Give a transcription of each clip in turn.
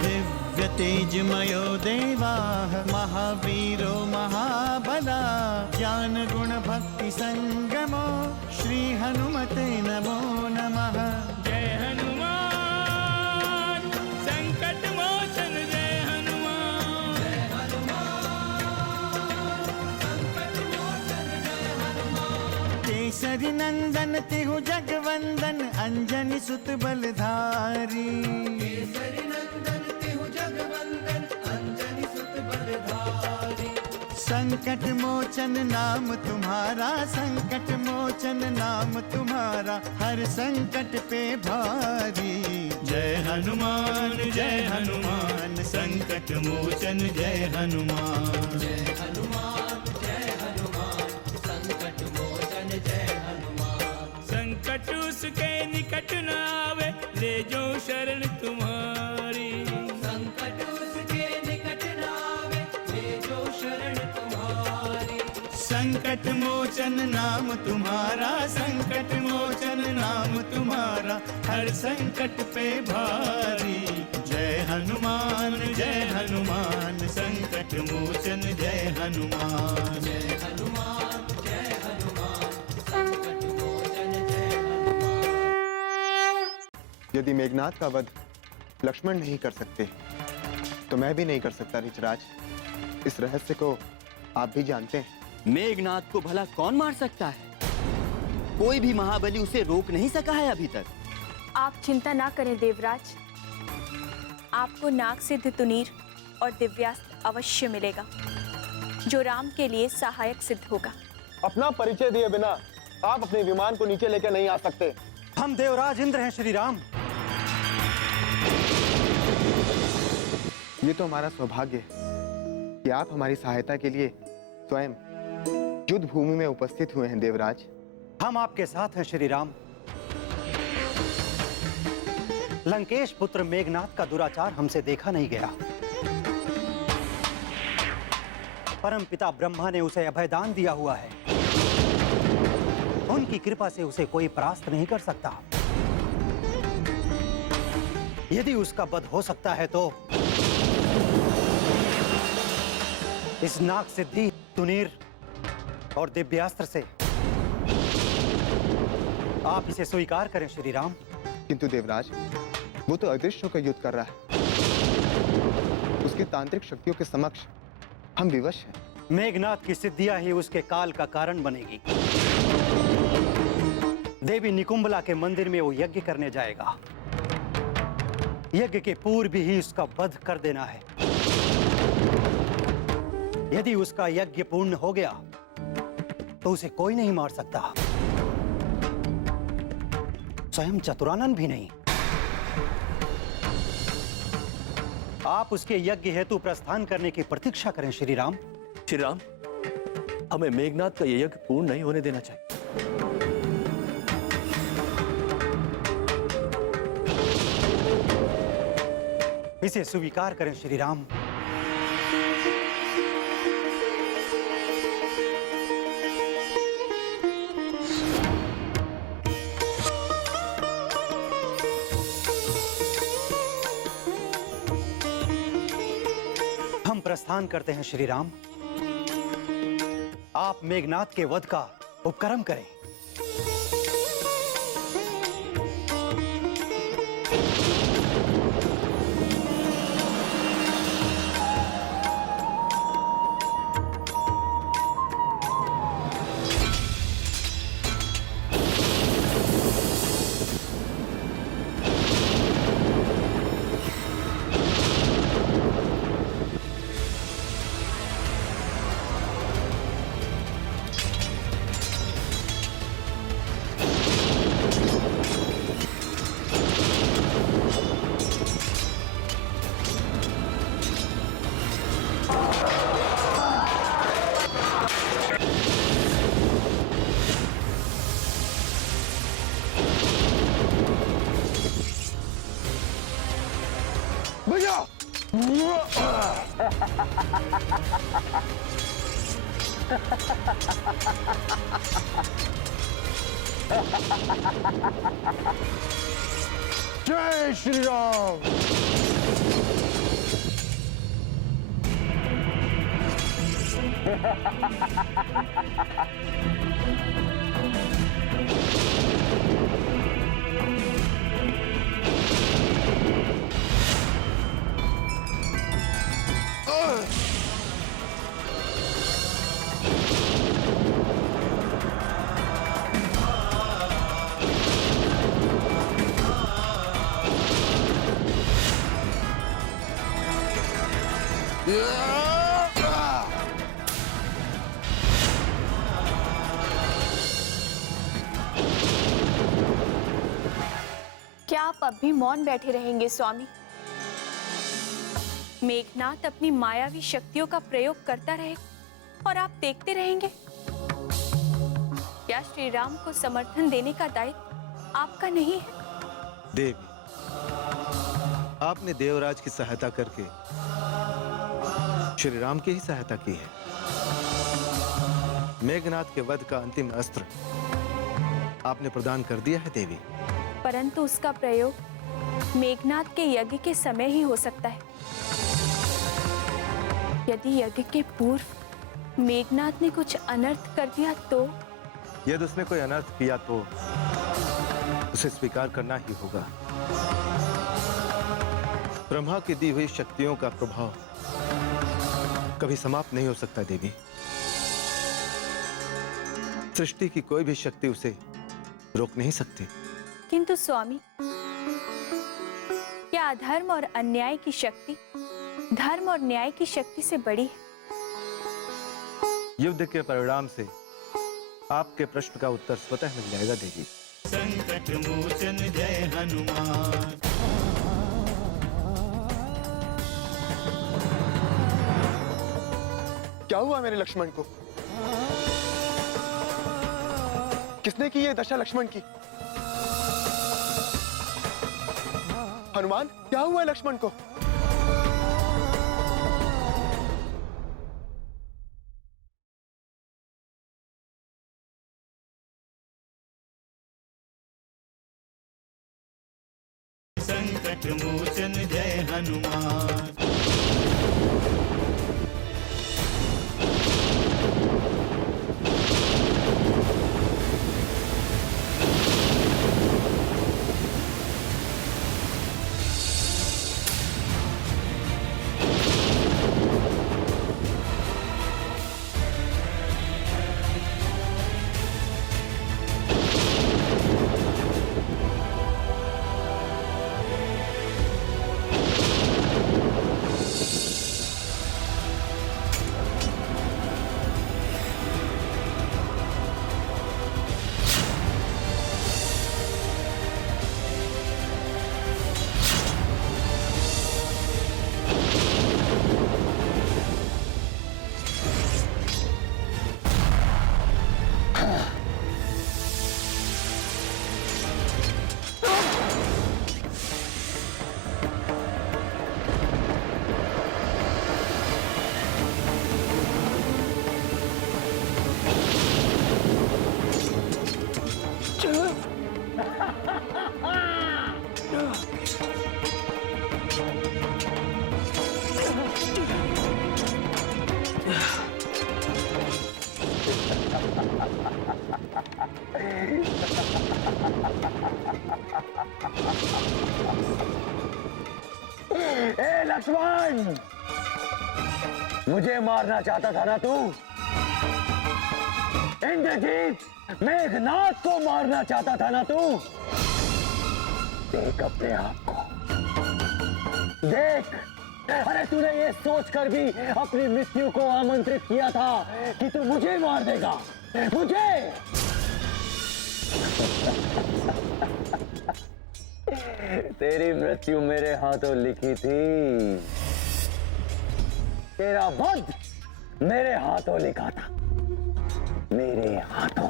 दिव्य तेजमयो देवाः महावीरो महाबला ज्ञान गुण भक्ति संगमो श्री हनुमते नमो नमः। जय हनुमान संकट मोचन जय हनुमान। जय हनुमान संकट मोचन जय हनुमान। केसरी नंदन तिहु जगवंदन अंजनी सुत बलधारी। केसरी नंदन तिहु जगवंदन अंजनी सुत बलधारी। संकट मोचन नाम तुम्हारा संकट मोचन नाम तुम्हारा हर संकट पे भारी। जय हनुमान संकट मोचन जय हनुमान। जय हनुमान संकट मोचन जय हनुमान। संकट उसके निकट न आवे ले जो शरण तुम्हारी। संकट उसके निकट न आवे ले जो शरण तुम्हारी। संकट मोचन नाम तुम्हारा संकट मोचन नाम तुम्हारा हर संकट पे भारी। जय हनुमान संकट मोचन जय हनुमान। जय हनुमान संकट मोचन जय हनुमान। यदि मेघनाद का वध लक्ष्मण नहीं कर सकते तो मैं भी नहीं कर सकता ऋचराज। इस रहस्य को आप भी जानते हैं। मेघनाद को भला कौन मार सकता है? कोई भी महाबली उसे रोक नहीं सका है अभी तक। आप चिंता ना करें देवराज, आपको नाग सिद्ध तुनीर और दिव्यास्त्र अवश्य मिलेगा जो राम के लिए सहायक सिद्ध होगा। अपना परिचय दिए बिना आप अपने विमान को नीचे लेकर नहीं आ सकते। हम देवराज इंद्र हैं श्री राम। ये तो हमारा सौभाग्य है कि आप हमारी सहायता के लिए स्वयं युद्ध भूमि में उपस्थित हुए हैं देवराज। हम आपके साथ हैं श्री राम। लंकेश पुत्र मेघनाद का दुराचार हमसे देखा नहीं गया। परम पिता ब्रह्मा ने उसे अभयदान दिया हुआ है। उनकी कृपा से उसे कोई परास्त नहीं कर सकता। यदि उसका वध हो सकता है तो इस नाग सिद्धि तुनीर और दिव्यास्त्र से आप इसे स्वीकार करें श्री राम। किंतु देवराज वो तो अदृश्य होकर युद्ध कर रहा है। उसकी तांत्रिक शक्तियों के समक्ष हम विवश हैं। मेघनाद की सिद्धियां ही उसके काल का कारण बनेगी। देवी निकुंबला के मंदिर में वो यज्ञ करने जाएगा। यज्ञ के पूर्व ही उसका वध कर देना है। यदि उसका यज्ञ पूर्ण हो गया तो उसे कोई नहीं मार सकता, स्वयं चतुरानन भी नहीं। आप उसके यज्ञ हेतु प्रस्थान करने की प्रतीक्षा करें श्री राम। श्री राम, हमें मेघनाद का यह यज्ञ पूर्ण नहीं होने देना चाहिए। इसे स्वीकार करें श्री राम। हम प्रस्थान करते हैं श्री राम। आप मेघनाद के वध का उपक्रम करें। जय श्री राम। क्या आप अब भी मौन बैठे रहेंगे स्वामी? मेघनाथ अपनी मायावी शक्तियों का प्रयोग करता रहे और आप देखते रहेंगे? क्या श्री राम को समर्थन देने का दायित्व आपका नहीं है? देवी, आपने देवराज की सहायता करके श्री राम की ही सहायता की है। मेघनाथ के वध का अंतिम अस्त्र आपने प्रदान कर दिया है देवी। परंतु उसका प्रयोग मेघनाथ के यज्ञ के समय ही हो सकता है। यदि यज्ञ के पूर्व मेघनाथ ने कुछ अनर्थ कर दिया तो? यदि उसने कोई अनर्थ किया तो उसे स्वीकार करना ही होगा। ब्रह्मा की दी हुई शक्तियों का प्रभाव कभी समाप्त नहीं हो सकता देवी। सृष्टि की कोई भी शक्ति उसे रोक नहीं सकती। किंतु स्वामी, क्या अधर्म और अन्याय की शक्ति धर्म और न्याय की शक्ति से बड़ी है? युद्ध के परिणाम से आपके प्रश्न का उत्तर स्वतः मिल जाएगा देवी। संकट मोचन जय हनुमान। क्या हुआ मेरे लक्ष्मण को? किसने की ये दशा लक्ष्मण की? हनुमान, क्या हुआ लक्ष्मण को? संकट मोचन जय हनुमान। ए लक्ष्मण, मुझे मारना चाहता था ना तू? इंद्रजीत, मेघनाथ को मारना चाहता था ना तू? देख अपने आप को, देख। अरे तूने ये सोचकर भी अपनी मृत्यु को आमंत्रित किया था कि तू मुझे मार देगा, मुझे। तेरी मृत्यु मेरे हाथों लिखी थी, तेरा वध मेरे हाथों लिखा था, मेरे हाथों।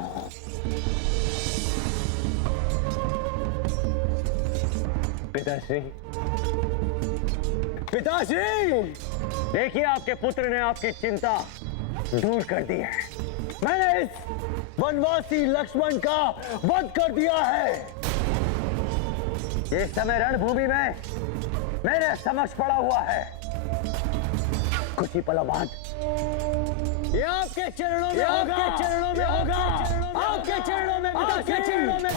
पिताश्री, पिताश्री, देखिए आपके पुत्र ने आपकी चिंता दूर कर दी है। मैंने इस वनवासी लक्ष्मण का वध कर दिया है। ये समय रणभूमि में मेरे समक्ष पड़ा हुआ है। कुछ ही पलों बाद ये आपके चरणों में होगा, आपके चरणों में होगा, आपके चरणों में, आपके चरणों में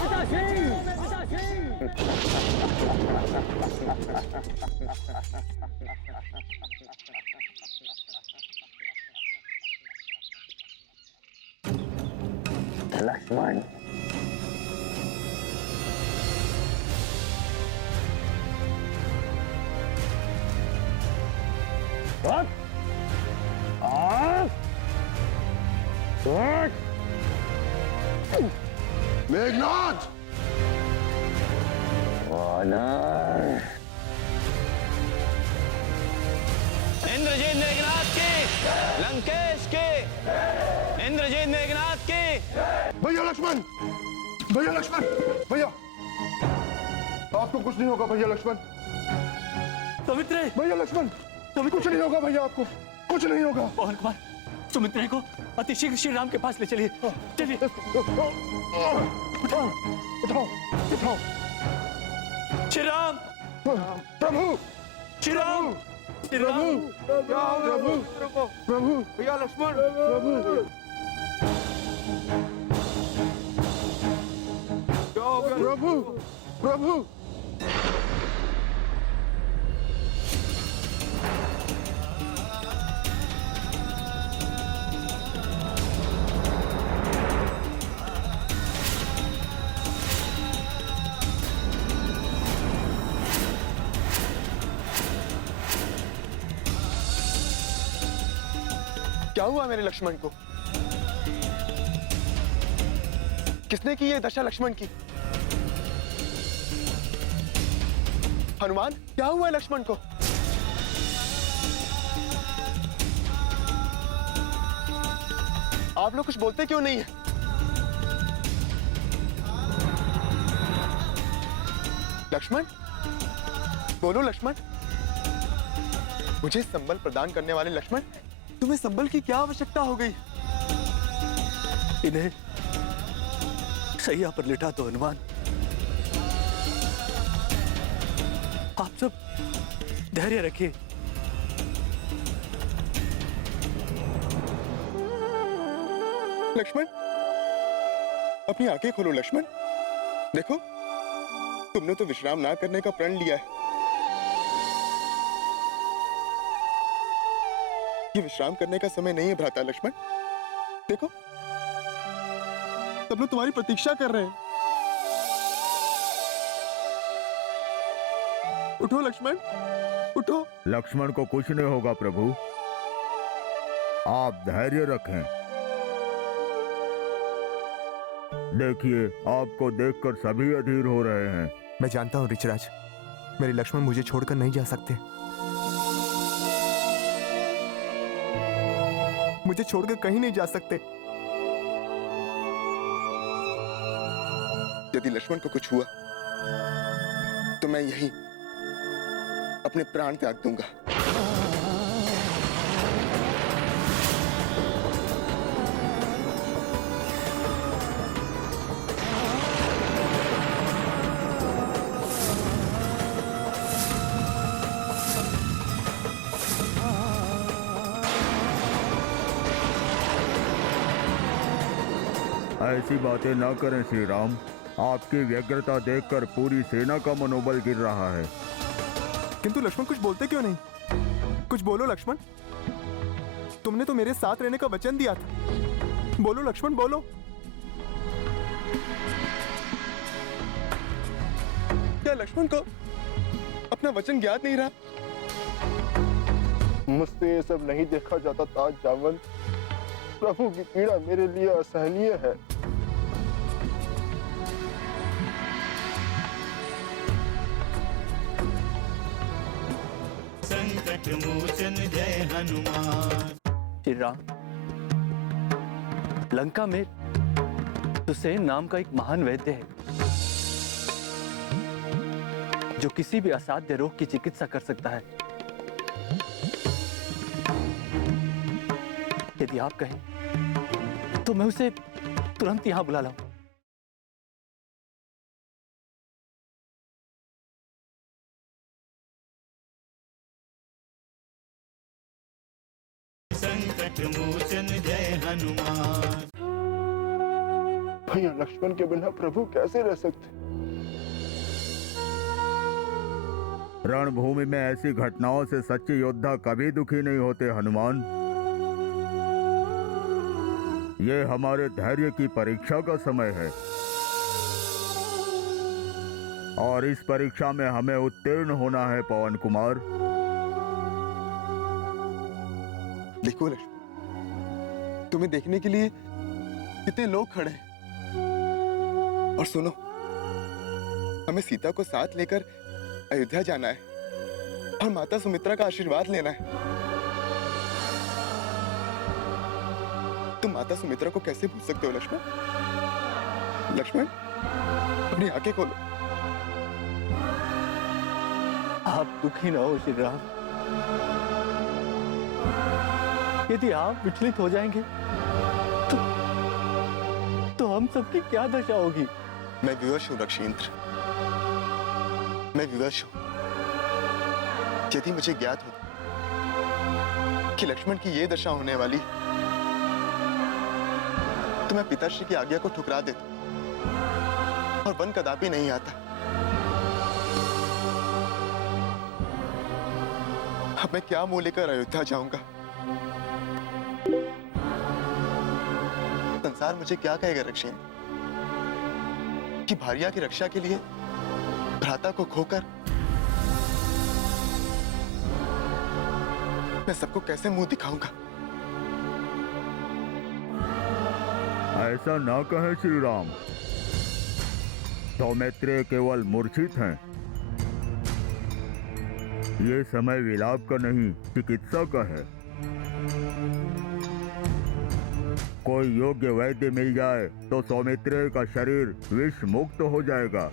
लक्ष्मण, मेघनाथ! इंद्रजीत मेघनाथ की, लंकेश की, इंद्रजीत मेघनाथ की। भैया लक्ष्मण! भैया लक्ष्मण! भैया! आपको कुछ नहीं होगा भैया लक्ष्मण। सुमित्रे, भैया लक्ष्मण! कुछ नहीं होगा भैया, आपको कुछ नहीं होगा। पवन कुमार, सुमित्रे को अतिशीघ्र श्री राम के पास ले चलिए। चलिए। उठाओ, उठाओ, उठाओ। श्री राम, प्रभु! श्री राम, श्री राम, प्रभु! प्रभु! भैया लक्ष्मण, प्रभु! प्रभु! प्रभु! क्या हुआ मेरे लक्ष्मण को? किसने की ये दशा लक्ष्मण की? हनुमान, क्या हुआ है लक्ष्मण को? आप लोग कुछ बोलते क्यों नहीं है? लक्ष्मण, बोलो लक्ष्मण। मुझे संबल प्रदान करने वाले लक्ष्मण, तुम्हें संबल की क्या आवश्यकता हो गई? इन्हें सैया पर लिटा दो हनुमान। आप सब धैर्य रखिए। लक्ष्मण, अपनी आंखें खोलो लक्ष्मण। देखो, तुमने तो विश्राम ना करने का प्रण लिया है। ये विश्राम करने का समय नहीं है भ्राता लक्ष्मण। देखो, सब लोग तुम्हारी प्रतीक्षा कर रहे हैं। उठो लक्ष्मण, उठो। लक्ष्मण को कुछ नहीं होगा प्रभु, आप धैर्य रखें। देखिए, आपको देखकर सभी अधीर हो रहे हैं। मैं जानता हूँ ऋषराज, मेरे लक्ष्मण मुझे छोड़कर नहीं जा सकते। मुझे छोड़कर कहीं नहीं जा सकते। यदि लक्ष्मण को कुछ हुआ तो मैं यहीं अपने प्राण त्याग दूंगा। ऐसी बातें ना करें श्री राम, आपकी व्यग्रता देखकर पूरी सेना का मनोबल गिर रहा है। किंतु लक्ष्मण कुछ बोलते क्यों नहीं? कुछ बोलो लक्ष्मण, तुमने तो मेरे साथ रहने का वचन दिया था। बोलो लक्ष्मण, बोलो। क्या लक्ष्मण को अपना वचन ज्ञात नहीं रहा? मुझसे ये सब नहीं देखा जाता ताज जामवंत। प्रभु की पीड़ा मेरे लिए असहनीय है। संकट मोचन जय हनुमान। श्री राम, लंका में सुसेन नाम का एक महान वैद्य है जो किसी भी असाध्य रोग की चिकित्सा कर सकता है। यदि आप कहें तो मैं उसे तुरंत यहां बुला लाऊं। संकट संकट मोचन जय हनुमान। भैया लक्ष्मण के बिना प्रभु कैसे रह सकते? रणभूमि में ऐसी घटनाओं से सच्चे योद्धा कभी दुखी नहीं होते हनुमान। ये हमारे धैर्य की परीक्षा का समय है और इस परीक्षा में हमें उत्तीर्ण होना है पवन कुमार। देखो लक्ष्मण, तुम्हें देखने के लिए कितने लोग खड़े हैं। और सुनो, हमें सीता को साथ लेकर अयोध्या जाना है और माता सुमित्रा का आशीर्वाद लेना है। तुम माता सुमित्रा को कैसे भूल सकते हो लक्ष्मण? लक्ष्मण, अपनी आंखें खोलो। आप दुखी ना हो श्री राम। यदि आप विचलित हो जाएंगे तो हम सबकी क्या दशा होगी? मैं विवश हूं रक्षेंद्र, मैं विवश हूं। यदि मुझे ज्ञात हो कि लक्ष्मण की ये दशा होने वाली, तो मैं पिताश्री की आज्ञा को ठुकरा देता और वन कदापि नहीं आता। अब मैं क्या मुंह लेकर अयोध्या जाऊंगा? संसार मुझे क्या कहेगा रक्षेंद्र कि भार्या की रक्षा के लिए भ्राता को खोकर मैं सबको कैसे मुंह दिखाऊंगा? ऐसा ना कहे श्री राम। सौमित्र केवल मूर्छित हैं। ये समय विलाप का नहीं, चिकित्सा का है। कोई योग्य वैद्य मिल जाए तो सौमित्र का शरीर विष मुक्त हो जाएगा।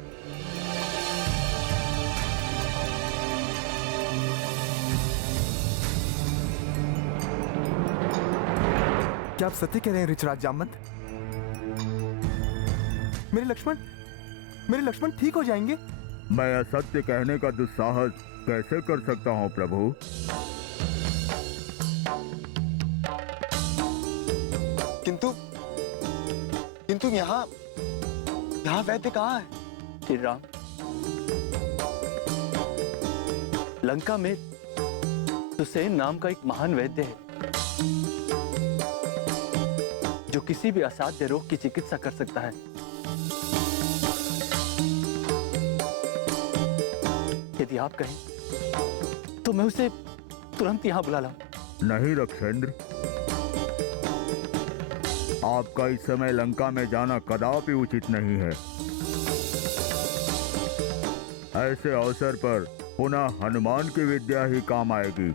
क्या आप सत्य कह रहे हैं ऋचराज जामवंत? मेरे लक्ष्मण ठीक हो जाएंगे? मैं असत्य कहने का दुस्साहस कैसे कर सकता हूँ प्रभु? किंतु यहाँ वैद्य कहाँ है? श्री राम, लंका में सुसेन नाम का एक महान वैद्य है जो किसी भी असाध्य रोग की चिकित्सा कर सकता है। यदि आप कहें तो मैं उसे तुरंत यहां बुला लाऊं। नहीं रक्षेंद्र, आपका इस समय लंका में जाना कदापि उचित नहीं है। ऐसे अवसर पर पुनः हनुमान की विद्या ही काम आएगी।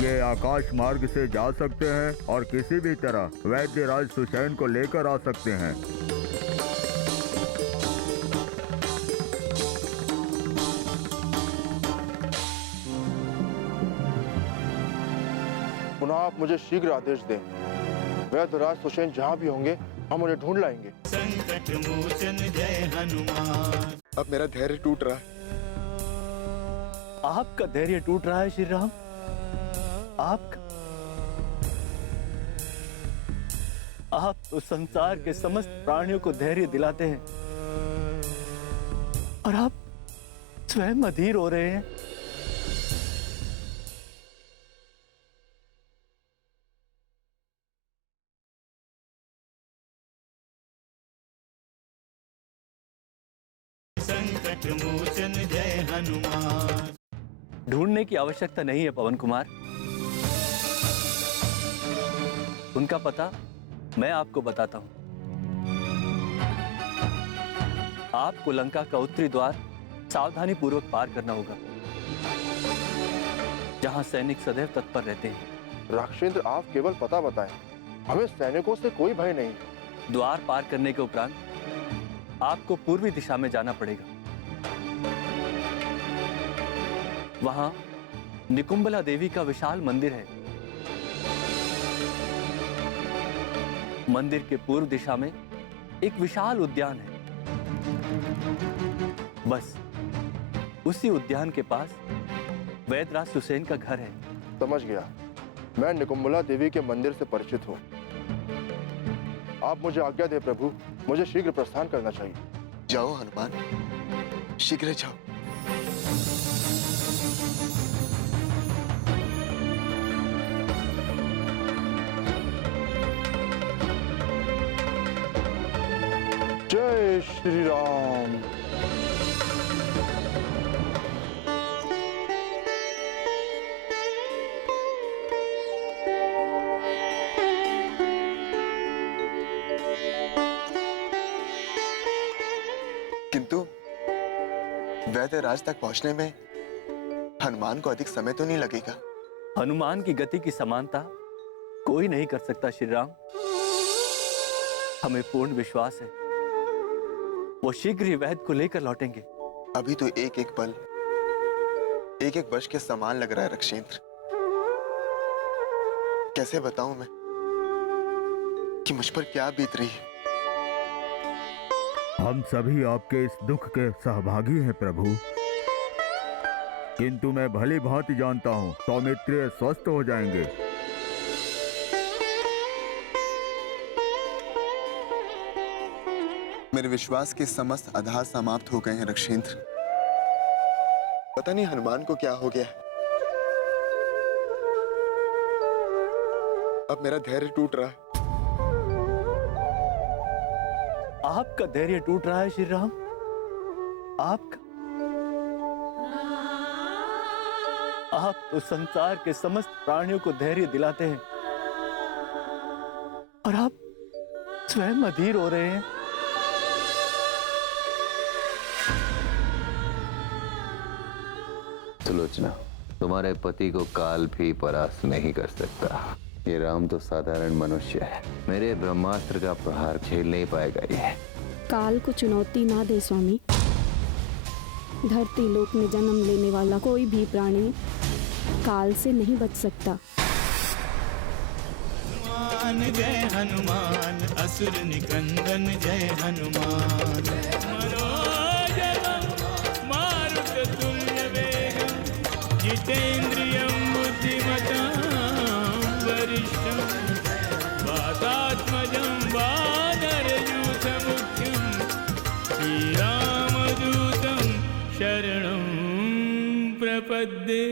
ये आकाश मार्ग से जा सकते हैं और किसी भी तरह वैद्यराज सुसैन को लेकर आ सकते हैं। पुनः आप मुझे शीघ्र आदेश दें। वैद्यराज सुसेन जहाँ भी होंगे हम उन्हें ढूंढ लाएंगे। संकट मोचन जय हनुमान। अब मेरा धैर्य टूट रहा है। आपका धैर्य टूट रहा है श्री राम? आप तो संसार के समस्त प्राणियों को धैर्य दिलाते हैं और आप स्वयं अधीर हो रहे हैं। संकट मोचन जय हनुमान। ढूंढने की आवश्यकता नहीं है पवन कुमार। उनका पता मैं आपको बताता हूं। आपको लंका का उत्तरी द्वार सावधानी पूर्वक पार करना होगा, जहां सैनिक सदैव तत्पर रहते हैं। राक्षेंद्र, आप केवल पता बताएं, हमें सैनिकों से कोई भय नहीं। द्वार पार करने के उपरांत आपको पूर्वी दिशा में जाना पड़ेगा। वहां निकुंबला देवी का विशाल मंदिर है। मंदिर के पूर्व दिशा में एक विशाल उद्यान है। बस उसी उद्यान के पास वैद्यराज सुसेन का घर है। समझ गया। मैं निकुंभला देवी के मंदिर से परिचित हूँ। आप मुझे आज्ञा दें प्रभु, मुझे शीघ्र प्रस्थान करना चाहिए। जाओ हनुमान, शीघ्र जाओ। जय श्री राम। किंतु वैद्यराज तक पहुंचने में हनुमान को अधिक समय तो नहीं लगेगा? हनुमान की गति की समानता कोई नहीं कर सकता श्री राम। हमें पूर्ण विश्वास है वो शीघ्र ही वैद्य को लेकर लौटेंगे। अभी तो एक एक पल, एक एक वर्ष के समान लग रहा है रक्षेंद्र। कैसे बताऊं मैं कि मुझ पर क्या बीत रही है? हम सभी आपके इस दुख के सहभागी हैं प्रभु, किंतु मैं भली भांति जानता हूँ सौमित्रिय स्वस्थ हो जाएंगे। मेरे विश्वास के समस्त आधार समाप्त हो गए हैं रक्षेंद्र। पता नहीं हनुमान को क्या हो गया। अब मेरा धैर्य टूट रहा है। आपका धैर्य टूट रहा है श्री राम? आपका? आप तो संसार के समस्त प्राणियों को धैर्य दिलाते हैं और आप स्वयं अधीर हो रहे हैं। सुलोचना, तुम्हारे पति को काल भी परास्त नहीं कर सकता। ये राम तो साधारण मनुष्य है, मेरे ब्रह्मास्त्र का प्रहार झेल नहीं पाएगा ये। काल को चुनौती ना दे स्वामी। धरती लोक में जन्म लेने वाला कोई भी प्राणी काल से नहीं बच सकता। हनुमान जय हनुमान, असुर निकंदन जय हनुमान। मनोजवं मारुततुल्य वेगं, जितेन्द्रियं बुद्धिमतां वरिष्ठं, वातात्मजं वानरयूथमुख्यं, श्रीरामदूतं शरणं प्रपद्ये।